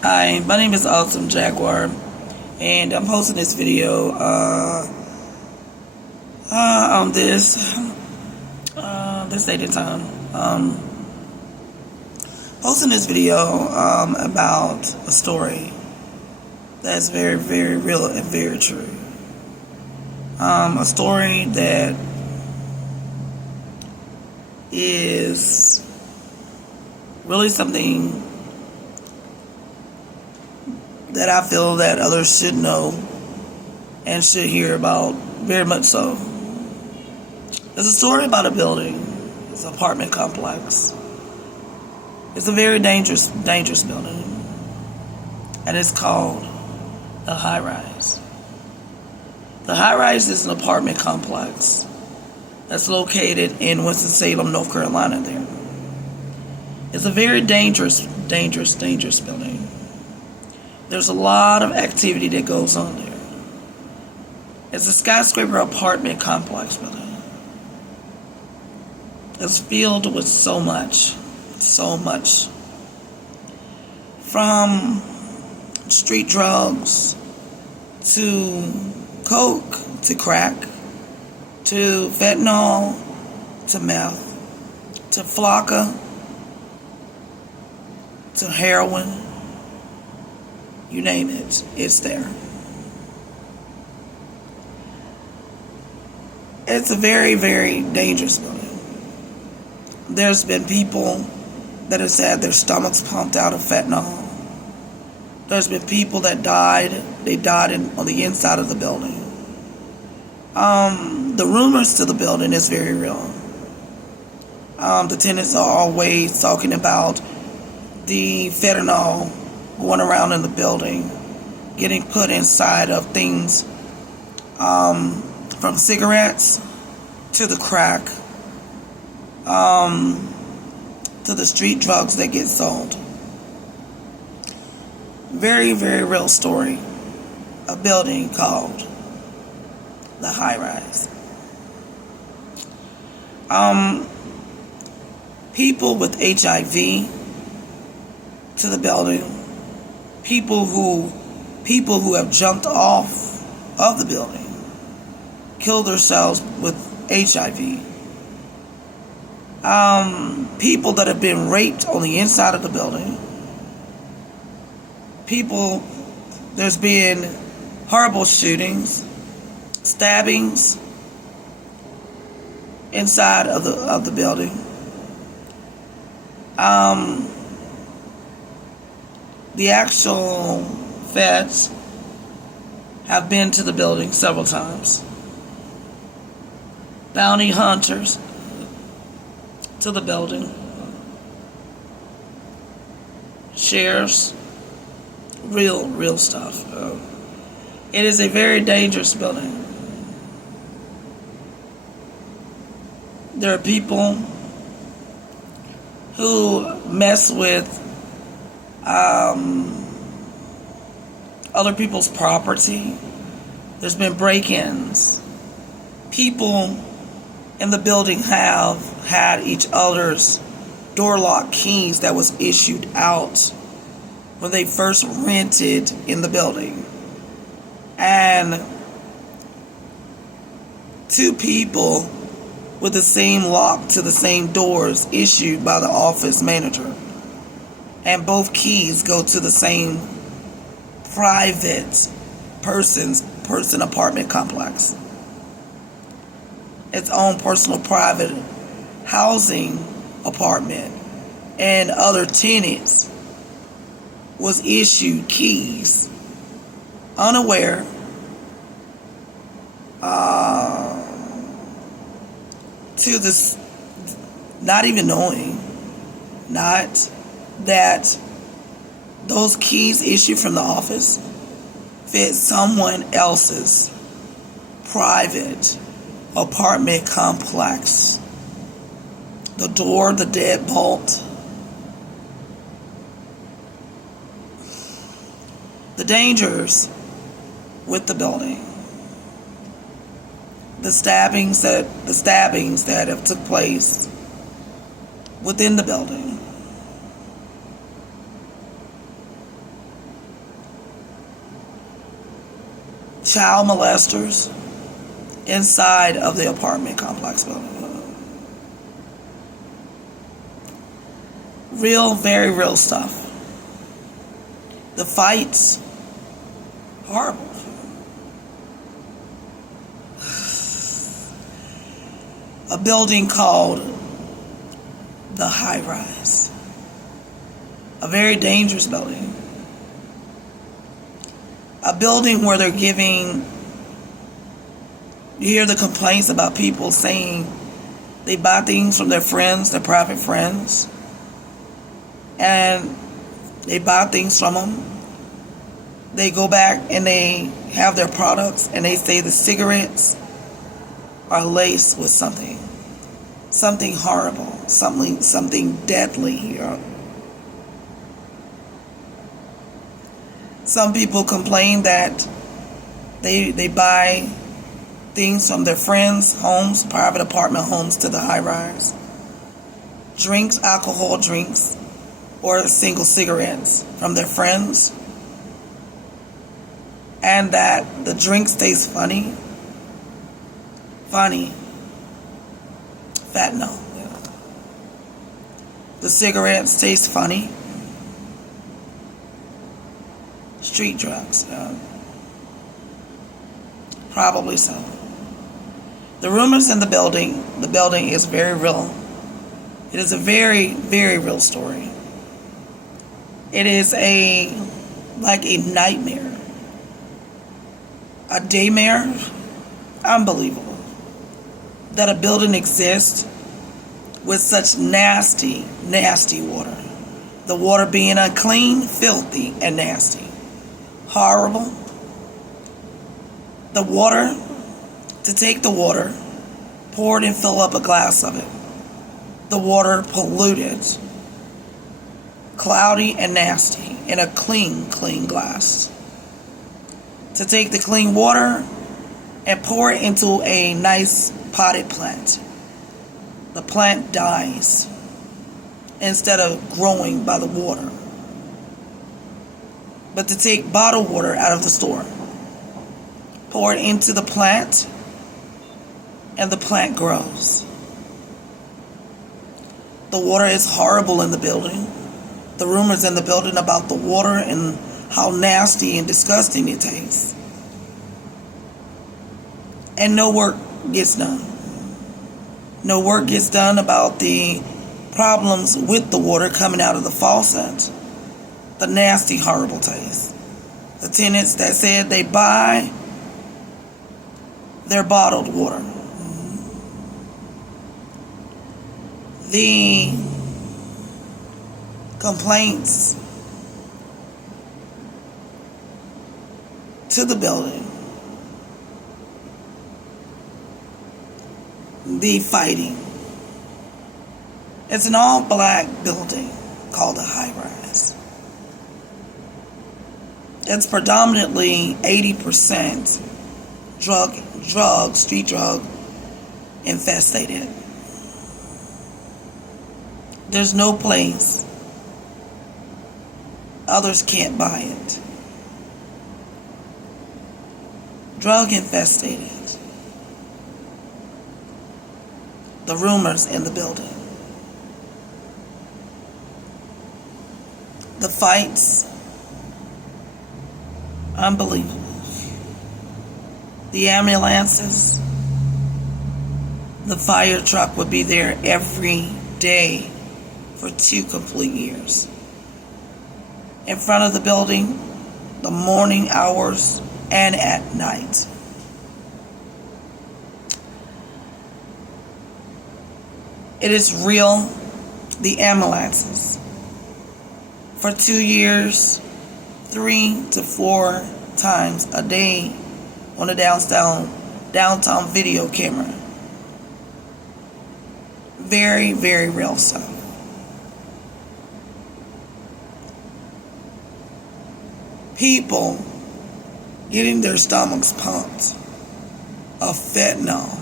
Hi, my name is Awesome Jaguar, and I'm posting this video on this date and time. Posting this video about a story that's very, very real and very true. A story that is really something that I feel that others should know and should hear about, very much so. It's a story about a building. It's an apartment complex. It's a very dangerous building, and it's called the High Rise. The High Rise is an apartment complex that's located in Winston-Salem, North Carolina. There, it's a very dangerous building. There's a lot of activity that goes on there. It's a skyscraper apartment complex building. It's filled with so much. From street drugs to coke to crack to fentanyl to meth to flocka to heroin. You name it, it's there. It's a very, very dangerous building. There's been people that have had their stomachs pumped out of fentanyl. There's been people that died. They died on the inside of the building. The rumors to the building is very real. The tenants are always talking about the fentanyl going around in the building, getting put inside of things, from cigarettes to the crack, to the street drugs that get sold. Very, very real story. A building called the High Rise. People with HIV to the building. People who have jumped off of the building, killed themselves with HIV. People that have been raped on the inside of the building. There's been horrible shootings, stabbings inside of the building. The actual feds have been to the building several times. Bounty hunters to the building. Sheriffs. Real stuff. It is a very dangerous building. There are people who mess with other people's property. There's been break-ins. People in the building have had each other's door lock keys that was issued out when they first rented in the building. And two people with the same lock to the same doors issued by the office manager. And both keys go to the same private person apartment complex. Its own personal private housing apartment, and other tenants was issued keys unaware to this, not even knowing, not that those keys issued from the office fit someone else's private apartment complex. The door, the deadbolt. The dangers with the building. The stabbings that have took place within the building. child molesters inside of the apartment complex building. Real, very real stuff. The fights, horrible. A building called the High Rise. A very dangerous building. A building where they're giving, you hear the complaints about people saying they buy things from their friends, their private friends, and they buy things from them. They go back and they have their products and they say the cigarettes are laced with something horrible, something deadly. Some people complain that they buy things from their friends' homes, private apartment homes to the high rise. Drinks, alcohol drinks, or single cigarettes from their friends. And that the drinks taste funny. Fentanyl. Yeah. The cigarettes taste funny. Street drugs. Probably so. The rumors in the building is very real. It is a very, very real story. It is like a nightmare. A daymare. Unbelievable. That a building exists with such nasty, nasty water. The water being unclean, filthy, and nasty. Horrible. The water, to take the water, pour it and fill up a glass of it. The water polluted, cloudy and nasty, in a clean glass. To take the clean water and pour it into a nice potted plant. The plant dies instead of growing by the water. But to take bottled water out of the store, pour it into the plant, and the plant grows. The water is horrible in the building. The rumors in the building about the water and how nasty and disgusting it tastes. And no work gets done. No work gets done about the problems with the water coming out of the faucet. The nasty, horrible taste. The tenants that said they buy their bottled water. The complaints to the building. The fighting. It's an all-black building called the High Rise. It's predominantly 80% street drug infested. There's no place others can't buy it. Drug infested. The rumors in the building. The fights. Unbelievable. The ambulances. The fire truck would be there every day for 2 complete years. In front of the building, the morning hours and at night. It is real. The ambulances. For 2 years, 3 to 4 times a day on a downtown video camera. Very, very real stuff. People getting their stomachs pumped of fentanyl.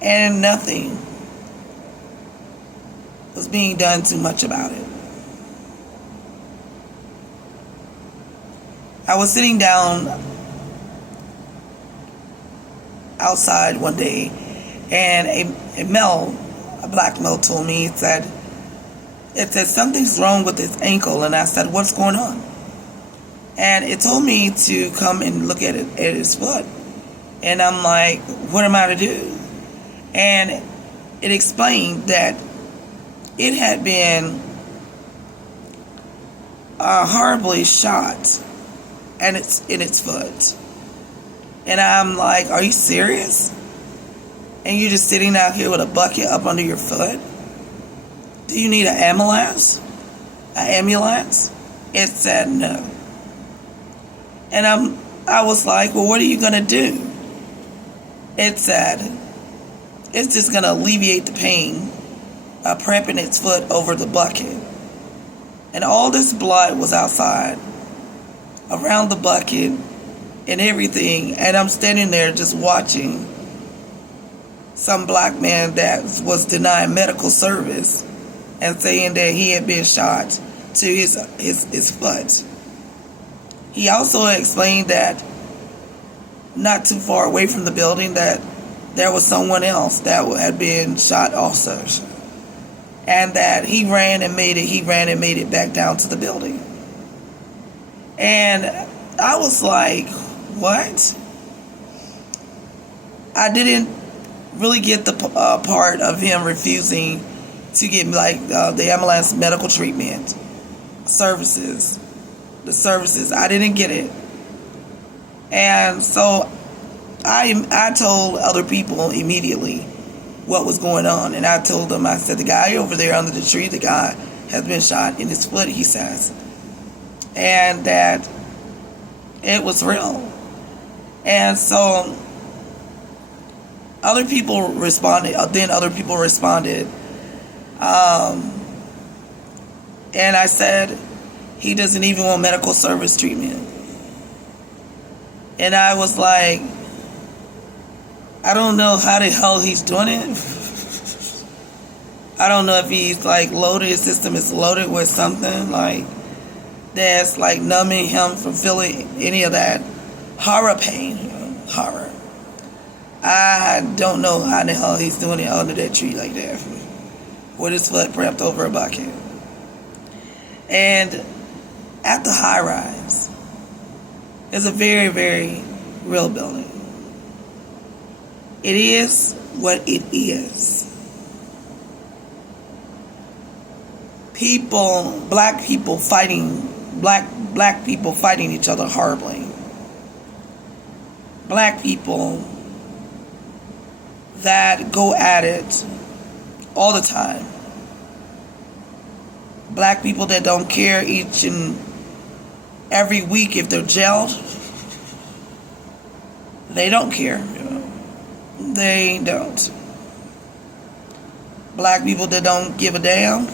And nothing was being done too much about it. I was sitting down outside one day, and a black male told me, it said something's wrong with his ankle. And I said, what's going on? And it told me to come and look at his foot. And I'm like, what am I to do? And it explained that it had been horribly shot and it's in its foot. And I'm like, are you serious? And you're just sitting out here with a bucket up under your foot? Do you need an ambulance? It said no. And I was like, well, what are you going to do? It said, it's just going to alleviate the pain by prepping its foot over the bucket. And all this blood was outside, around the bucket, and everything. And I'm standing there just watching some black man that was denying medical service and saying that he had been shot to his foot. He also explained that not too far away from the building that there was someone else that had been shot also. And that he ran and made it back down to the building. And I was like, what? I didn't really get the part of him refusing to get the ambulance medical treatment services. The services, I didn't get it. And so I told other people immediately what was going on. And I told them, I said, the guy over there under the tree, the guy has been shot in his foot, he says. And that it was real. And so other people responded. And I said, he doesn't even want medical service treatment. And I was like, I don't know how the hell he's doing it. I don't know if he's loaded, his system is loaded with something that's numbing him from feeling any of that horror pain. Horror. I don't know how the hell he's doing it under that tree like that, with his foot prepped over a bucket. And at the high rise, it's a very, very real building. It is what it is. Black people fighting each other horribly. Black people that go at it all the time. Black people that don't care each and every week if they're jailed. They don't care. They don't. Black people that don't give a damn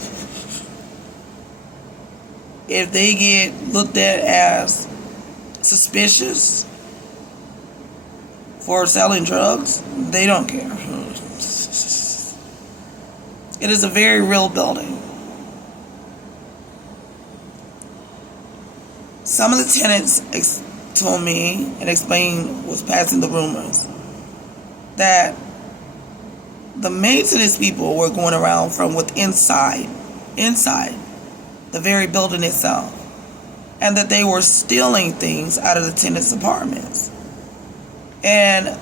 if they get looked at as suspicious for selling drugs, they don't care. It is a very real building. Some of the tenants told me and explained, was passing the rumors, that the maintenance people were going around from inside the very building itself, and that they were stealing things out of the tenants' apartments. And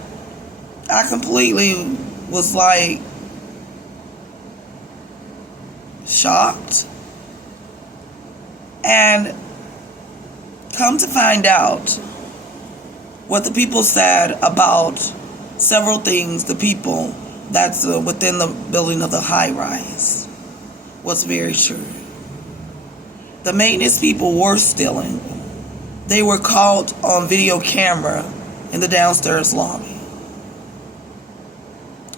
I completely was shocked. And come to find out what the people said about several things, the people that's within the building of the high rise, was very true. The maintenance people were stealing. They were caught on video camera in the downstairs lobby.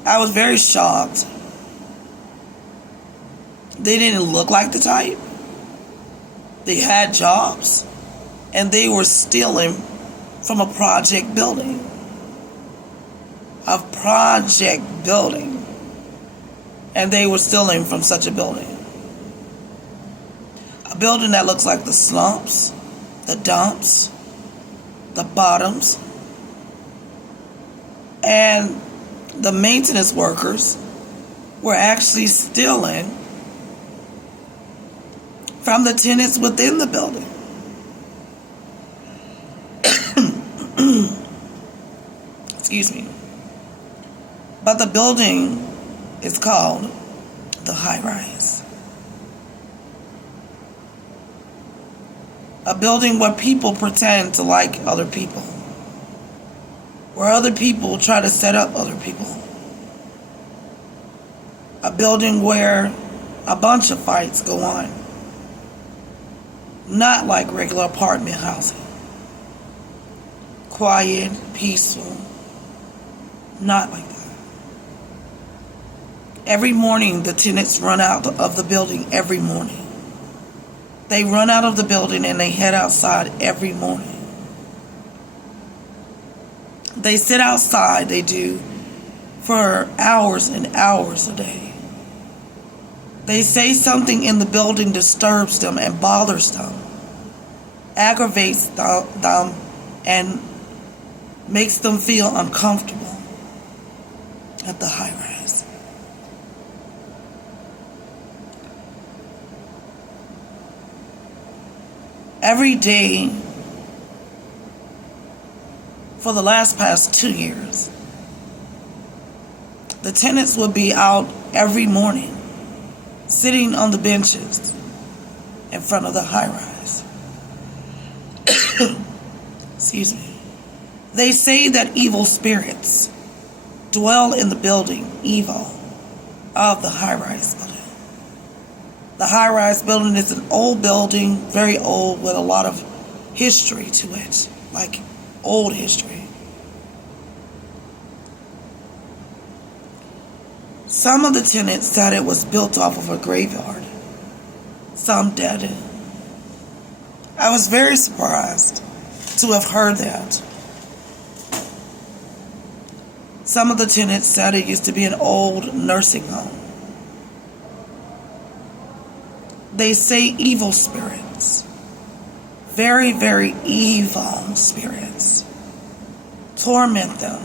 I was very shocked. They didn't look like the type. They had jobs, and they were stealing from a project building. A project building. And they were stealing from such a building. A building that looks like the slumps, the dumps, the bottoms, and the maintenance workers were actually stealing from the tenants within the building. Excuse me. But the building is called the high rise. A building where people pretend to like other people, where other people try to set up other people. A building where a bunch of fights go on, not like regular apartment housing. Quiet, peaceful, not like that. Every morning, the tenants run out of the building every morning. They run out of the building and they head outside every morning. They sit outside, they do, for hours and hours a day. They say something in the building disturbs them and bothers them, aggravates them, and makes them feel uncomfortable at the high rise. Every day for the past 2 years, the tenants would be out every morning, sitting on the benches in front of the high rise. Excuse me. They say that evil spirits dwell in the building, evil, of the high rise building. The high rise building is an old building, very old, with a lot of history to it, like old history. Some of the tenants said it was built off of a graveyard. Some did. I was very surprised to have heard that. Some of the tenants said it used to be an old nursing home. They say evil spirits, very, very evil spirits, torment them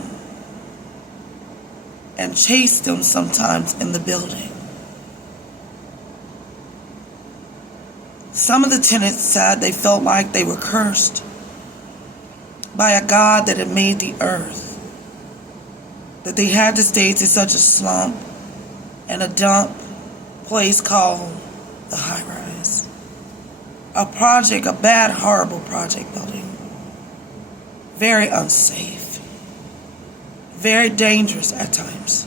and chase them sometimes in the building. Some of the tenants said they felt like they were cursed by a God that had made the earth, that they had to stay to such a slump and a dump place called the high rise. A project, a bad, horrible project building. Very unsafe. Very dangerous at times.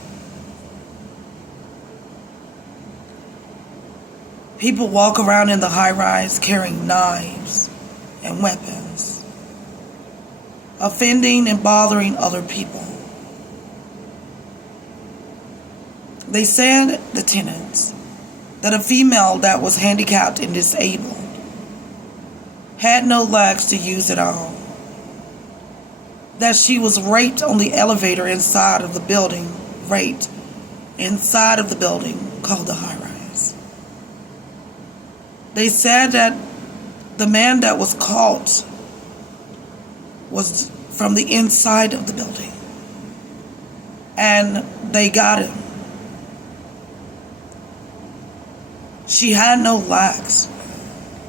People walk around in the high rise carrying knives and weapons, offending and bothering other people. They said, the tenants, that a female that was handicapped and disabled had no legs to use at all. That she was raped on the elevator inside of the building, called the high rise. They said that the man that was caught was from the inside of the building, and they got him. She had no legs.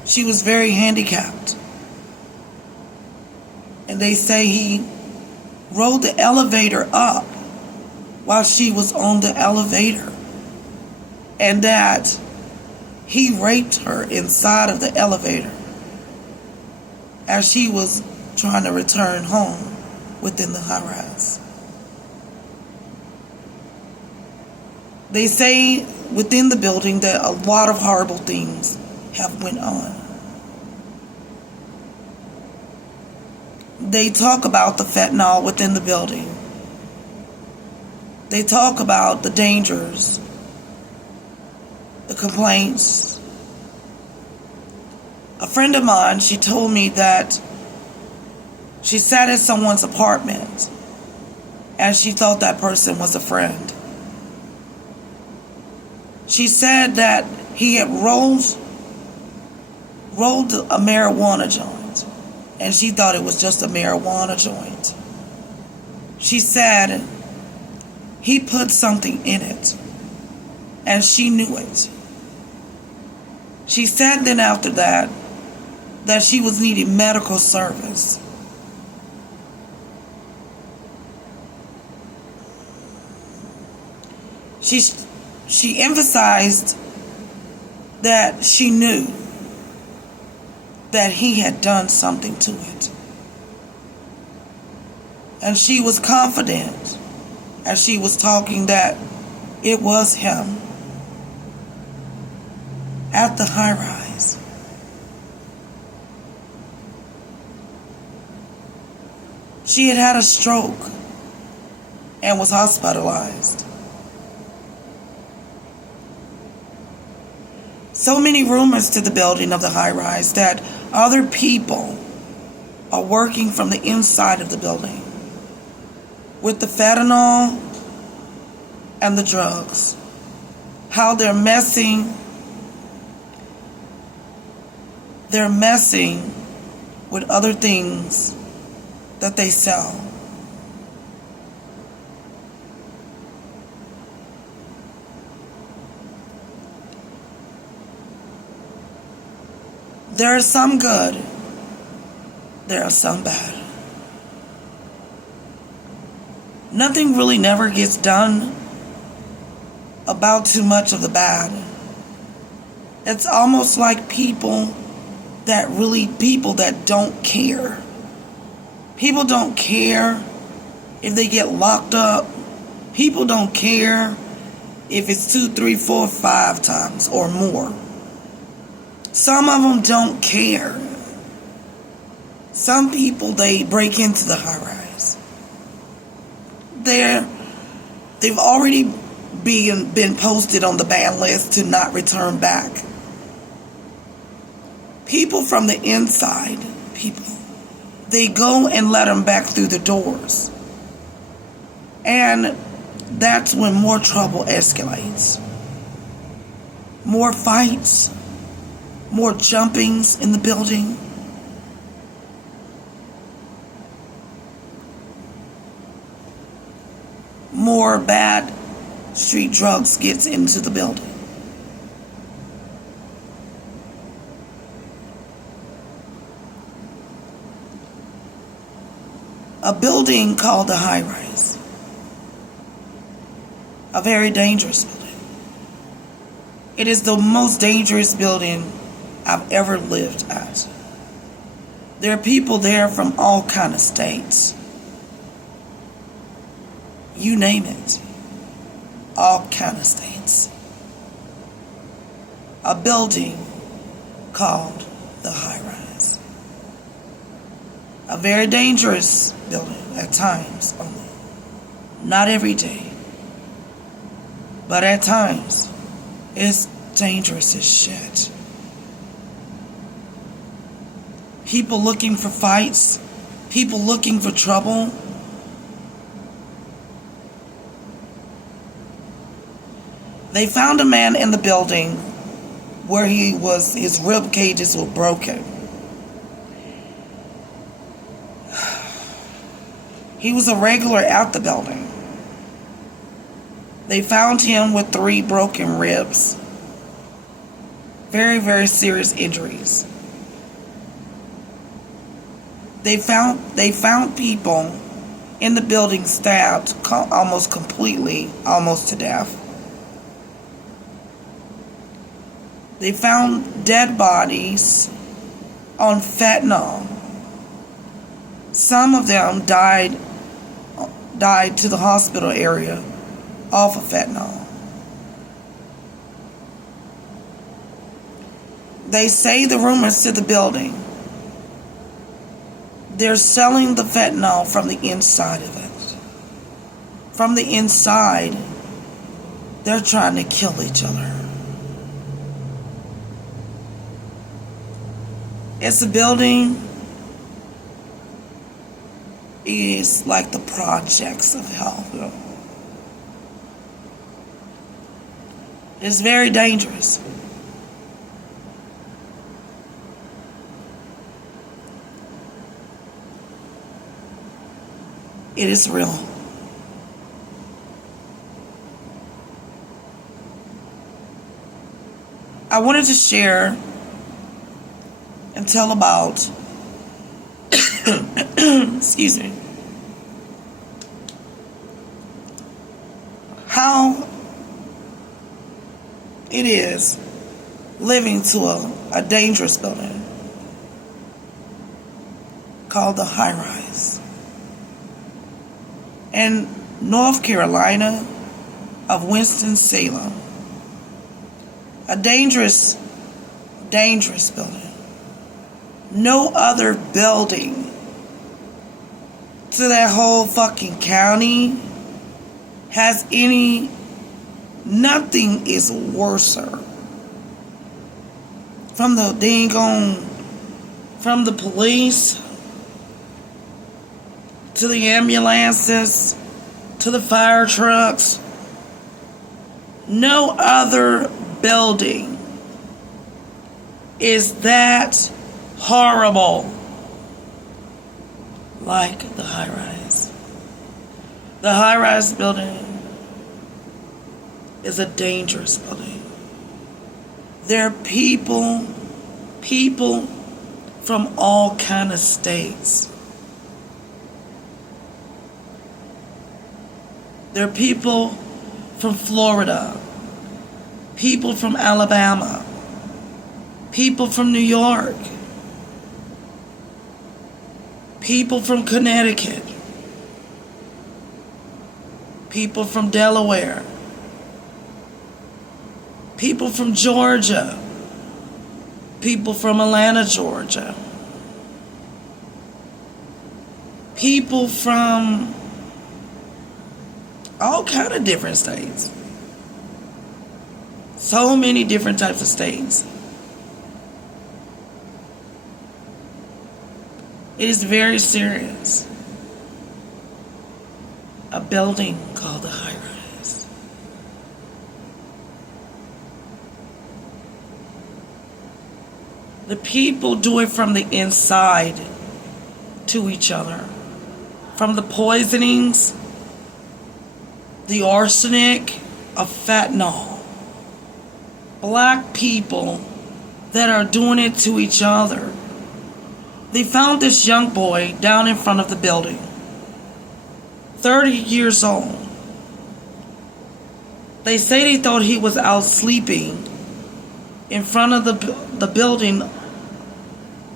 She was very handicapped. And they say he rode the elevator up while she was on the elevator. And that he raped her inside of the elevator as she was trying to return home within the high rise. They say within the building that a lot of horrible things have went on. They talk about the fentanyl within the building. They talk about the dangers, the complaints. A friend of mine, she told me that she sat in someone's apartment and she thought that person was a friend. She said that he had rolled a marijuana joint and she thought it was just a marijuana joint. She said he put something in it, and she knew it. She said then after that she was needing medical service. She emphasized that she knew that he had done something to it. And she was confident as she was talking that it was him at the high rise. She had had a stroke and was hospitalized. So many rumors to the building of the high rise that other people are working from the inside of the building with the fentanyl and the drugs. How they're messing with other things that they sell. There are some good, there are some bad. Nothing really never gets done about too much of the bad. It's almost like people that don't care. People don't care if they get locked up. People don't care if it's 2, 3, 4, 5 times or more. Some of them don't care. Some people, they break into the high rise. They've already been posted on the ban list to not return back. People from the inside, they go and let them back through the doors. And that's when more trouble escalates. More fights, more jumpings in the building. More bad street drugs gets into the building. A building called the high rise. A very dangerous building. It is the most dangerous building I've ever lived at. There are people there from all kind of states. You name it. All kind of states. A building called the high rise. A very dangerous building at times only. Not every day. But at times, it's dangerous as shit. People looking for fights. People looking for trouble. They found a man in the building where his rib cages were broken. He was a regular at the building. They found him with 3 broken ribs. Very, very serious injuries. They found people in the building stabbed almost completely, almost to death. They found dead bodies on fentanyl. Some of them died to the hospital area off of fentanyl. They say the rumors to the building, they're selling the fentanyl from the inside of it. From the inside, they're trying to kill each other. It's a building. It is like the projects of hell. It's very dangerous. It is real. I wanted to share and tell about, excuse me, how it is living to a dangerous building called the high rise. In North Carolina of Winston-Salem, a dangerous building. No other building to that whole fucking county has any, nothing is worser. From the from the police, to the ambulances, to the fire trucks. No other building is that horrible like the high rise. The high rise building is a dangerous building. There are people from all kind of states. There are people from Florida, people from Alabama, people from New York, people from Connecticut, people from Delaware, people from Georgia, people from Atlanta, Georgia, people from all kind of different states. So many different types of states. It is very serious. A building called the high rise. The people do it from the inside to each other. From the poisonings, the arsenic of fentanyl. Black people that are doing it to each other. They found this young boy down in front of the building, 30 years old. They say they thought he was out sleeping in front of the building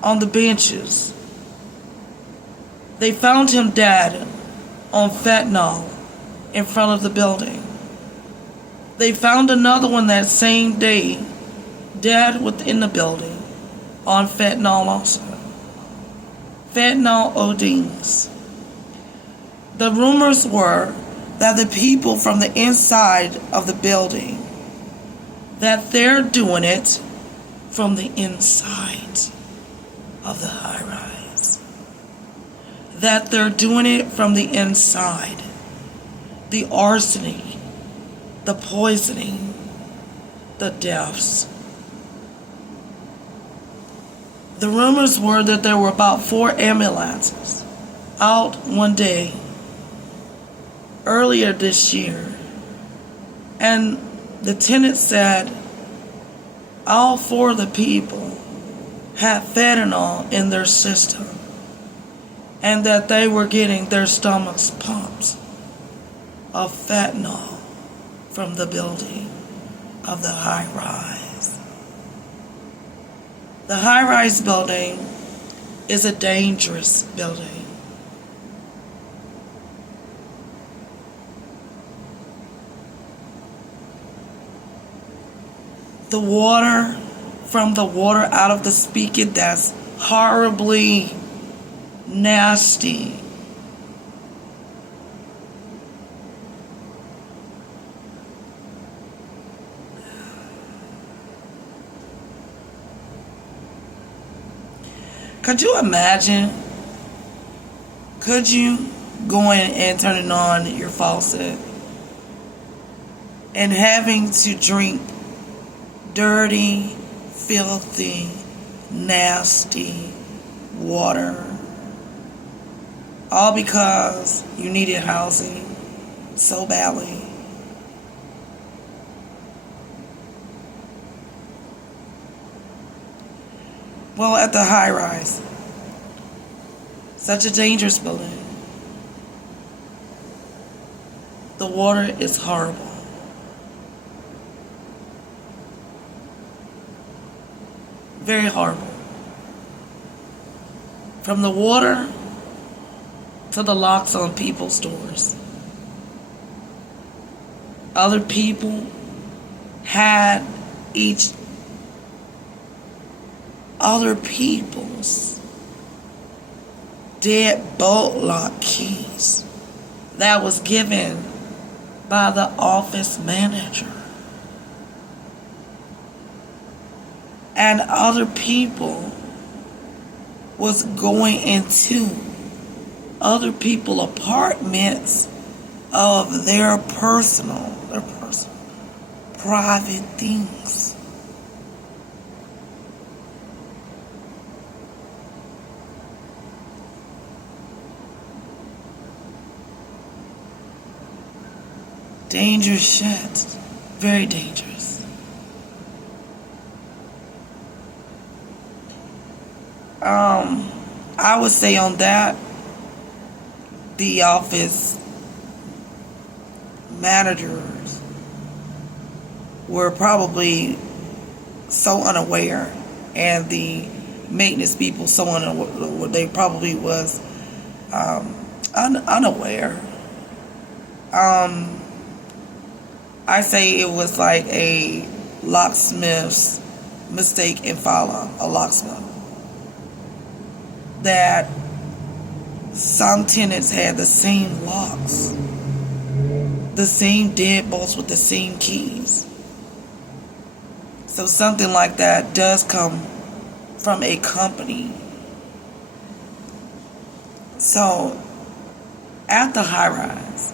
on the benches. They found him dead on fentanyl in front of the building. They found another one that same day, dead within the building, on fentanyl also. Fentanyl ODs. The rumors were that the people from the inside of the building, that they're doing it from the inside of the high rise. That they're doing it from the inside. The arsenic, the poisoning, the deaths. The rumors were that there were about 4 ambulances out one day earlier this year. And the tenant said all 4 of the people had fentanyl in their system and that they were getting their stomachs pumped of fentanyl from the building of the high rise. The high rise building is a dangerous building. The water from the water out of the spigot that's horribly nasty. Could you imagine? Could you go in and turning on your faucet and having to drink dirty, filthy, nasty water All because you needed housing so badly. Well, at the high rise, such a dangerous building. The water is horrible. Very horrible. From the water to the locks on people's doors. Other people had each other people's deadbolt lock keys that was given by the office manager. And other people was going into other people's apartments of their personal private things. Dangerous shit. Very dangerous. I would say on that, the office managers were probably so unaware, and the maintenance people so unaware. They probably was unaware. I say it was like a locksmith's mistake in follow, a locksmith. That some tenants had the same locks, the same deadbolts with the same keys. So something like that does come from a company. So at the high rise,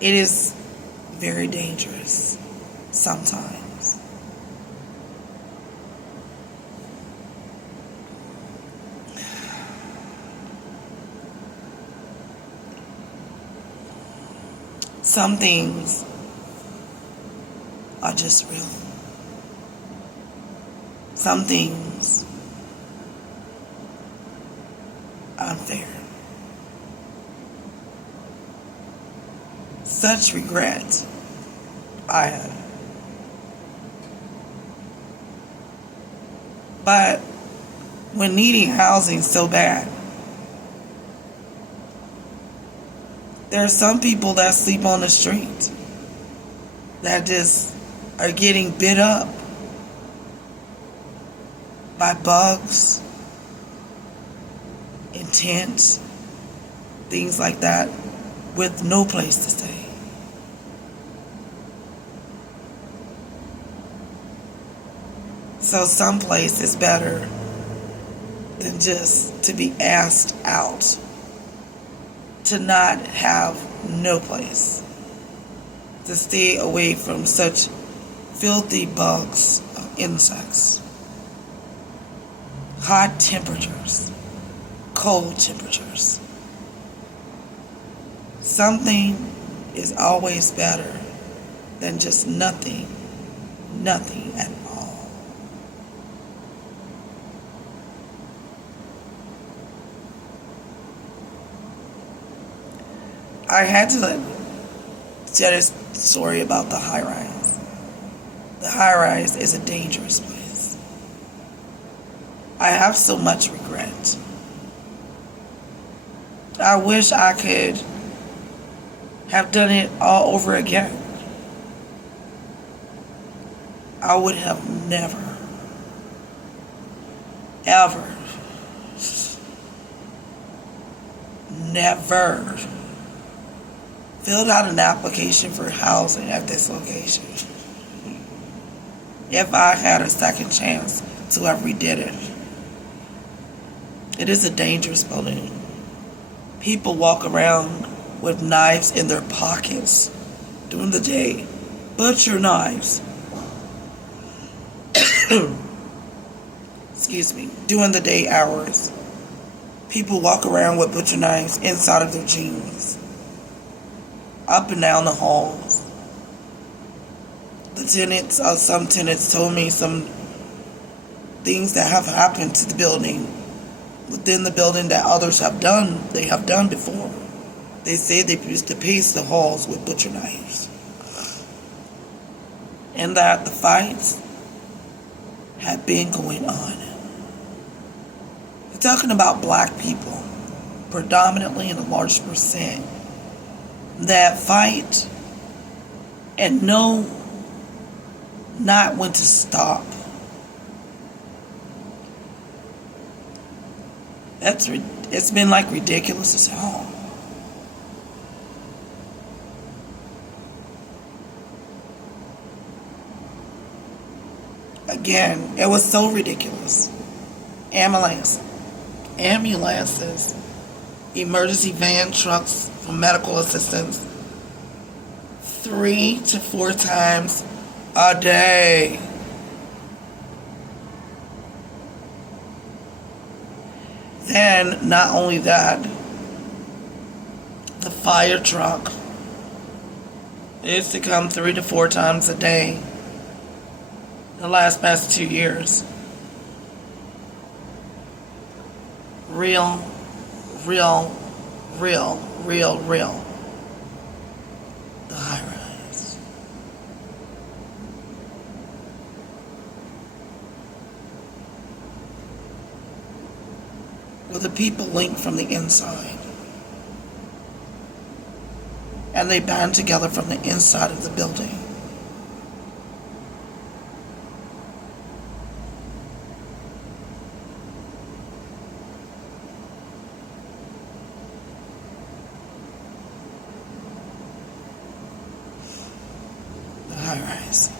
it is very dangerous sometimes. Some things are just real. Some things are unfair. Such regret I have. But when needing housing so bad, there are some people that sleep on the street that just are getting bit up by bugs, ants, things like that, with no place to stay. So someplace is better than just to be asked out, to not have no place, to stay away from such filthy bugs of insects, hot temperatures, cold temperatures. Something is always better than just nothing at all. I had to tell this story about the high rise. The high rise is a dangerous place. I have so much regret. I wish I could have done it all over again. I would have never, ever, never filled out an application for housing at this location if I had a second chance to have redid it. It is a dangerous building. People walk around with knives in their pockets during the day. Butcher knives. Excuse me. During the day hours. People walk around with butcher knives inside of their jeans, up and down the halls. Some tenants told me some things that have happened to the building, within the building, that others they have done before. They say they used to pace the halls with butcher knives. And that the fights had been going on. We're talking about black people, predominantly in a large percent, that fight and know not when to stop. It's been like ridiculous as hell. Again, it was so ridiculous. Ambulances, emergency van trucks for medical assistance, 3 to 4 times a day. Then, not only that, the fire truck is to come 3 to 4 times a day the past 2 years. Real. The high rise. With the people linked from the inside. And they band together from the inside of the building. The high rise.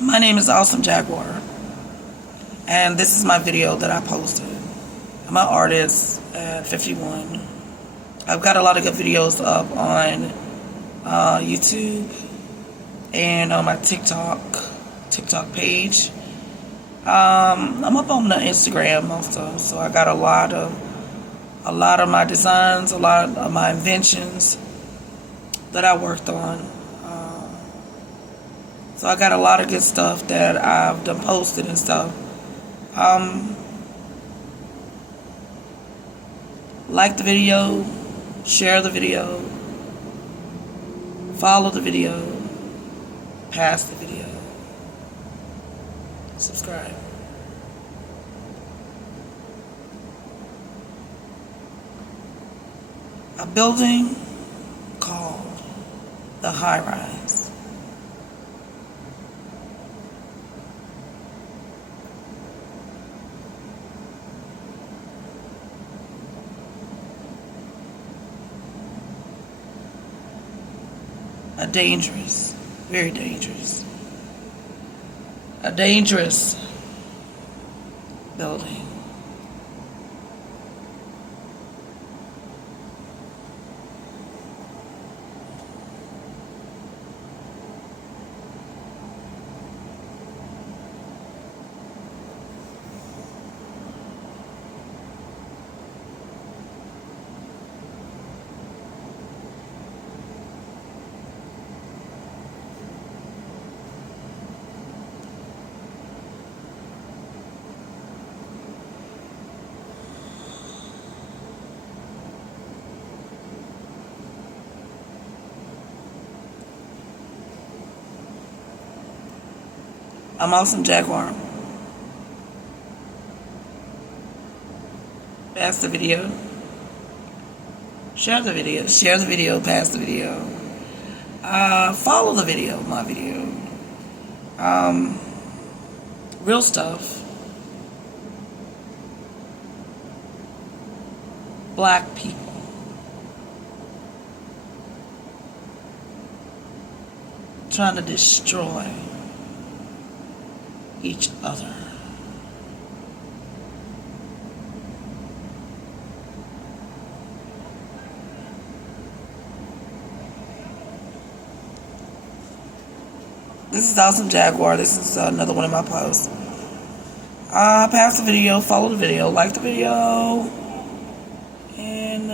My name is Awesome Jaguar, and this is my video that I posted. I'm an artist at 51. I've got a lot of good videos up on YouTube and on my TikTok page. I'm up on the Instagram also, so I got a lot of my designs, a lot of my inventions that I worked on. So I got a lot of good stuff that I've done posted and stuff. Like the video, share the video, follow the video, pass the video, subscribe. A building called the High Rise. Very dangerous, a dangerous building. I'm Awesome Jaguar. Pass the video. Share the video. Pass the video. Follow the video, my video. Real stuff. Black people. Trying to destroy each other. This is Awesome Jaguar. This is another one of my posts. Pass the video, follow the video, like the video, and